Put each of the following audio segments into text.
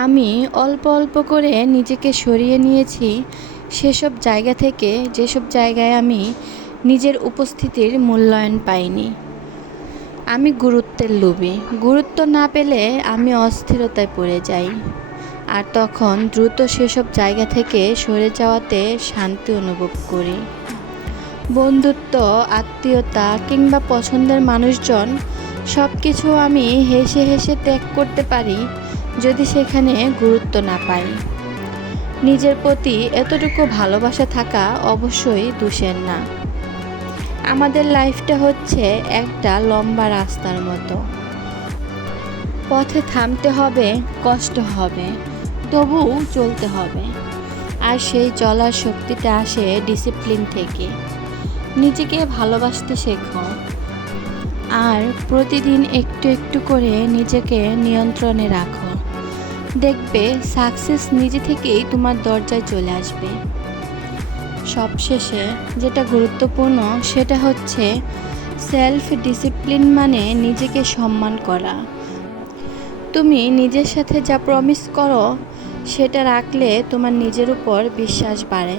আমি অল্প অল্প করে নিজেকে সরিয়ে নিয়েছি সেসব জায়গা থেকে যেসব জায়গায় আমি নিজের উপস্থিতির মূল্যায়ন পাইনি। আমি গুরুত্বের লোভী। গুরুত্ব না পেলে আমি অস্থিরতায় পড়ে যাই, আর তখন দ্রুত সেসব জায়গা থেকে সরে যাওয়াতে শান্তি অনুভব করি। বন্ধুত্ব, আত্মীয়তা কিংবা পছন্দের মানুষজন সব কিছু আমি হেসে হেসে ত্যাগ করতে পারি যদি সেখানে গুরুত্ব না পাই। নিজের প্রতি এতটুকু ভালোবাসা থাকা অবশ্যই দোষের না। আমাদের লাইফটা হচ্ছে একটা লম্বা রাস্তার মতো। পথে থামতে হবে, কষ্ট হবে, তবুও চলতে হবে। আর সেই চলার শক্তিটা আসে ডিসিপ্লিন থেকে। নিজেকে ভালোবাসতে শেখো, আর প্রতিদিন একটু একটু করে নিজেকে নিয়ন্ত্রণে রাখো। দেখবে সাকসেস নিজে থেকেই তোমার দরজায় চলে আসবে। সবশেষে যেটা গুরুত্বপূর্ণ সেটা হচ্ছে সেলফ ডিসিপ্লিন, মানে নিজেকে সম্মান করা। তুমি নিজের সাথে যা প্রমিস করো সেটা রাখলে তোমার নিজের উপর বিশ্বাস বাড়ে,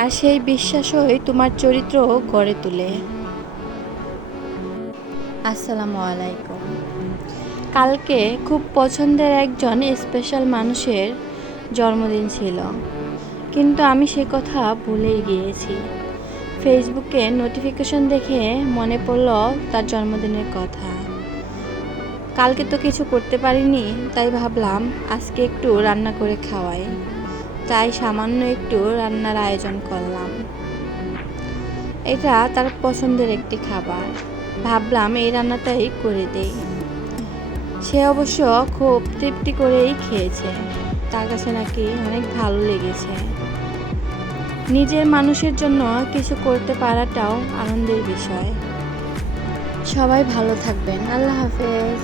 আর সেই বিশ্বাসই তোমার চরিত্র গড়ে তোলে। আসসালামু আলাইকুম। কালকে খুব পছন্দের একজন স্পেশাল মানুষের জন্মদিন ছিল, কিন্তু আমি সে কথা ভুলেই গিয়েছি। ফেসবুকে নোটিফিকেশন দেখে মনে পড়ল তার জন্মদিনের কথা। কালকে তো কিছু করতে পারিনি, তাই ভাবলাম আজকে একটু রান্না করে খাওয়াই। তাই সামান্য একটু রান্নার আয়োজন করলাম। এটা তার পছন্দের একটি খাবার, ভাবলাম এই রান্নাটাই করে দেই। সে অবশ্য খুব তৃপ্তি করেই খেয়েছে, তার কাছে নাকি অনেক ভালো লেগেছে। নিজের মানুষের জন্য কিছু করতে পারাটাও আনন্দের বিষয়। সবাই ভালো থাকবেন। আল্লাহ হাফেজ।